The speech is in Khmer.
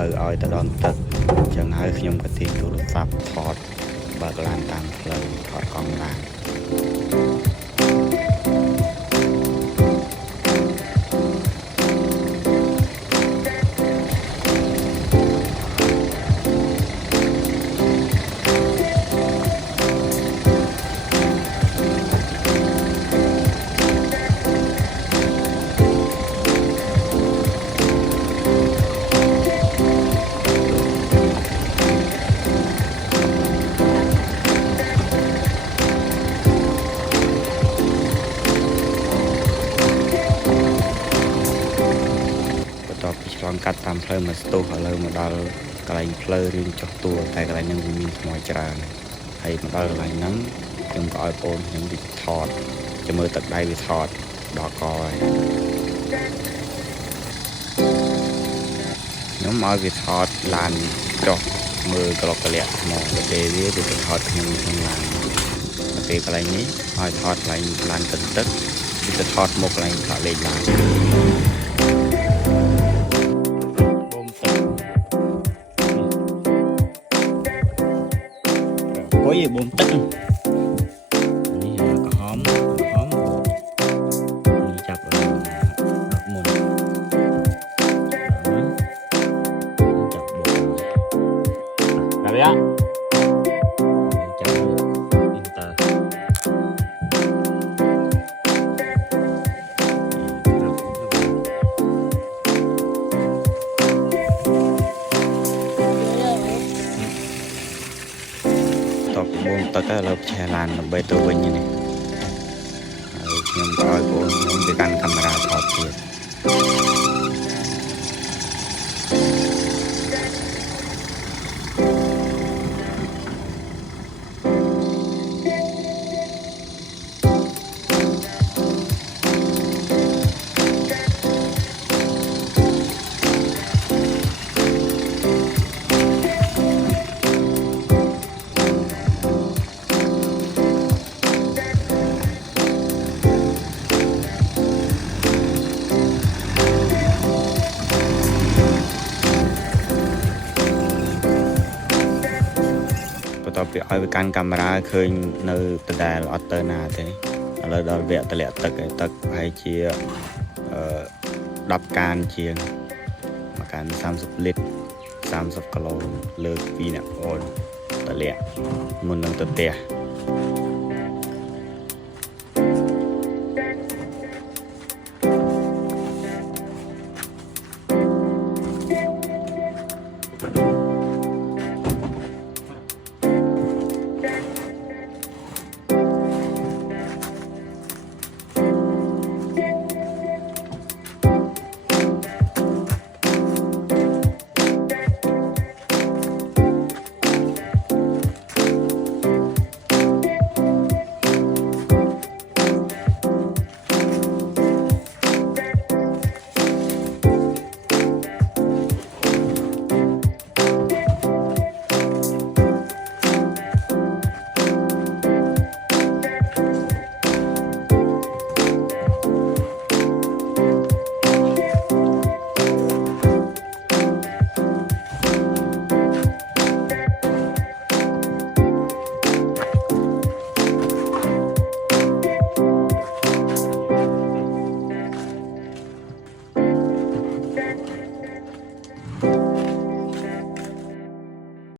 លើឲ្យទៅដល់ទឹកចឹងហើយខ្ញុំក៏ទាញទូរស័ព្ទថតបើកឡានតាមផ្លូវថតកង់ឡានឆ្លងកាត់តាមផ្លូវមកស្ទុះឥឡូវមកដល់កន្លែងផ្លូវរៀងចុះទួលតែកន្លែងហ្នឹងវាមានថ្មច្រើនហើយមកដល់កន្លែងហ្នឹងខ្ញុំក៏ឲ្យបងខ្ញុំវាថតចាំមើលទឹកដៃវាថតដល់កហើយខ្ញុំឲ្យវាថតឡានចុះមើលក្លុកក្លាក់ថ្មទៅពេលវាទៅថតខ្ញុំក្នុងឡានទៅពេលកន្លែងនេះឲ្យថតកន្លែងឡានទឹកវាទៅថតមកកន្លែងផ្លាកលេខឡានôi bồnទឹកនេះក្រហមនេះចាប់មុនចាប់បូដល់វាចាប់អ៊ីនតើបងទឹកឥឡូវឆេះឡានដើម្បីទៅវិញនេះហើយខ្ញុំក៏ឲ្យបងខ្ញុំទៅកាន់កាមេរ៉ាថតទៀតបន្ទាប់ពីឲ្យវាកាន់កាមេរ៉ាឃើញនៅដដែលអត់ទៅណាទេឥឡូវដល់វគ្គតម្លាក់ទឹកហើយទឹកប្រហែលជា10កានជាងមួយកាន30លីត្រ30គីឡូលើកពីអ្នកអូនតម្លាក់មុននឹងទៅផ្ទះ